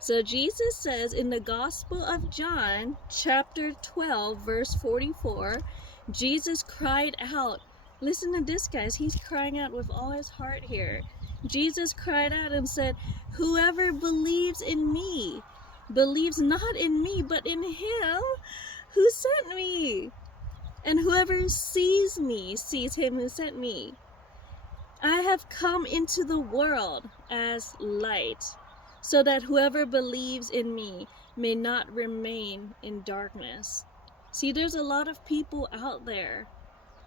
So Jesus says in the Gospel of John, chapter 12, verse 44, Jesus cried out. Listen to this, guys. He's crying out with all his heart here. Jesus cried out and said, "Whoever believes in me, believes not in me, but in him who sent me. And whoever sees me, sees him who sent me. I have come into the world as light, so that whoever believes in me may not remain in darkness." See, there's a lot of people out there.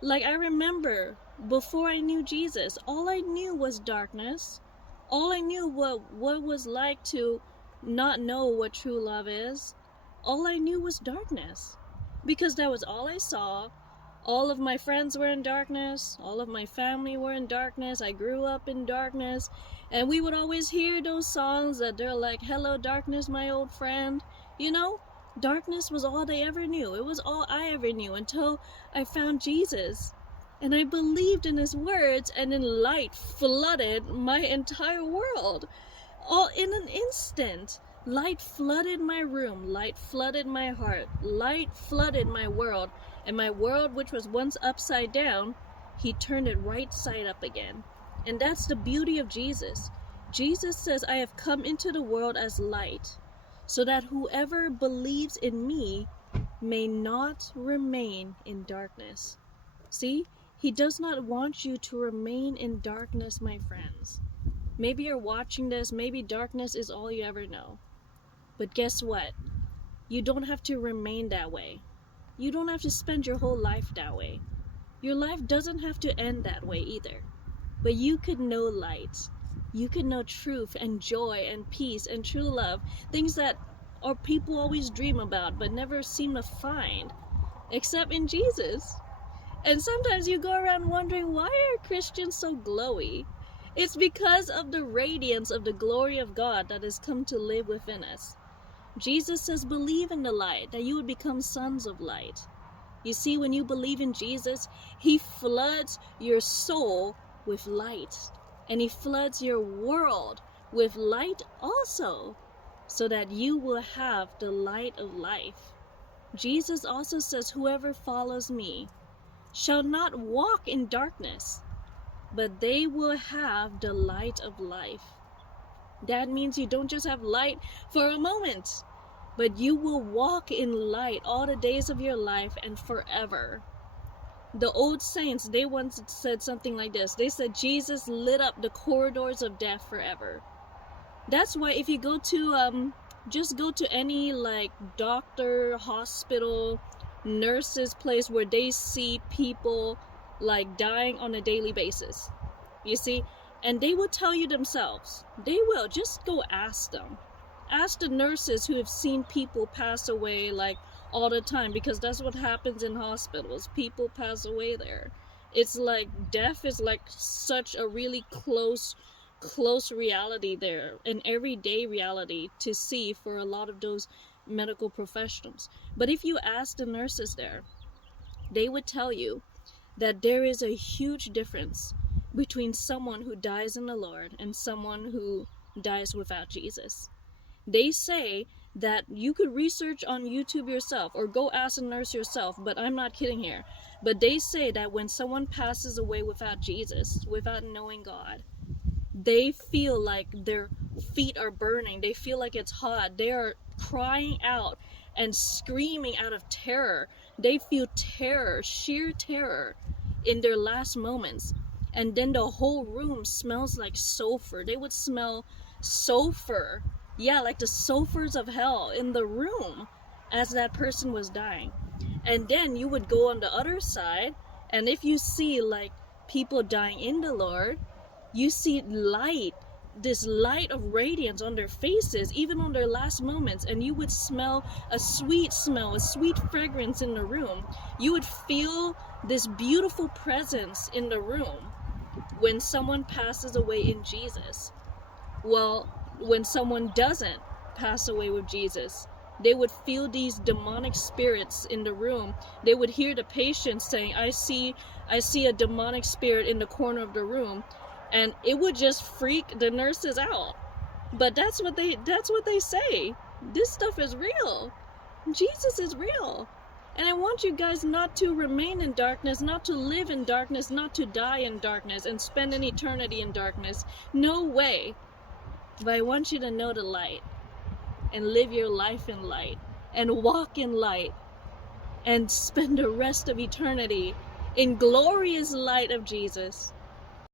Like, I remember before I knew Jesus, all I knew was darkness. All I knew what it was like to not know what true love is. All I knew was darkness, because that was all I saw. All of my friends were in darkness. All of my family were in darkness. I grew up in darkness. And we would always hear those songs that they're like, "Hello, darkness, my old friend." You know, darkness was all they ever knew. It was all I ever knew until I found Jesus. And I believed in his words, and then light flooded my entire world. All in an instant. Light flooded my room. Light flooded my heart. Light flooded my world. And my world, which was once upside down, he turned it right side up again. And that's the beauty of Jesus. Jesus says, "I have come into the world as light, so that whoever believes in me may not remain in darkness." See, he does not want you to remain in darkness, my friends. Maybe you're watching this, maybe darkness is all you ever know. But guess what? You don't have to remain that way. You don't have to spend your whole life that way. Your life doesn't have to end that way either. But you could know light. You could know truth and joy and peace and true love. Things that our people always dream about but never seem to find. Except in Jesus. And sometimes you go around wondering, why are Christians so glowy? It's because of the radiance of the glory of God that has come to live within us. Jesus says, believe in the light, that you would become sons of light. You see, when you believe in Jesus, he floods your soul with light. And he floods your world with light also, so that you will have the light of life. Jesus also says, whoever follows me shall not walk in darkness, but they will have the light of life. That means you don't just have light for a moment, but you will walk in light all the days of your life and forever. The old saints, they once said something like this. They said Jesus lit up the corridors of death forever. That's why if you go to, just go to any like doctor, hospital, nurses place where they see people like dying on a daily basis. You see? And they will tell you themselves. They will. Just go ask them. Ask the nurses who have seen people pass away like all the time, because that's what happens in hospitals. People pass away there. It's like death is like such a really close reality there, an everyday reality to see for a lot of those medical professionals. But if you ask the nurses there, they would tell you that there is a huge difference between someone who dies in the Lord and someone who dies without Jesus. They say that you could research on YouTube yourself or go ask a nurse yourself, but I'm not kidding here. But they say that when someone passes away without Jesus, without knowing God, they feel like their feet are burning. They feel like it's hot. They are crying out and screaming out of terror. They feel terror, sheer terror in their last moments. And then the whole room smells like sulfur. They would smell sulfur. Yeah, like the sulfurs of hell in the room as that person was dying. And then you would go on the other side, and if you see like people dying in the Lord, you see light, this light of radiance on their faces, even on their last moments, and you would smell a sweet smell, a sweet fragrance in the room. You would feel this beautiful presence in the room when someone passes away in Jesus. Well, when someone doesn't pass away with Jesus, they would feel these demonic spirits in the room. They would hear the patient saying, I see a demonic spirit in the corner of the room. And it would just freak the nurses out. But that's what they say. This stuff is real. Jesus is real. And I want you guys not to remain in darkness, not to live in darkness, not to die in darkness and spend an eternity in darkness. No way. But I want you to know the light and live your life in light and walk in light and spend the rest of eternity in glorious light of Jesus.